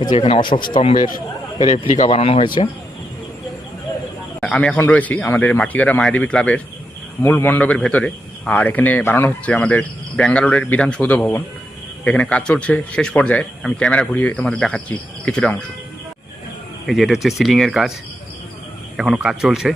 এই যে এখানে অশোক স্তম্ভের রেপ্লিকা বানানো হয়েছে। আমি এখন রয়েছি আমাদের মাটিগাড়া মায়াদেবী ক্লাবের মূল মণ্ডপের ভেতরে, আর এখানে বানানো হচ্ছে আমাদের ব্যাঙ্গালোরের বিধানসৌধ ভবন। এখানে কাজ চলছে শেষ পর্যায়ে। আমি ক্যামেরা ঘুরিয়ে তোমাদের দেখাচ্ছি কিছুটা অংশ। এই যে এটা হচ্ছে সিলিংয়ের কাজ, এখনও কাজ চলছে।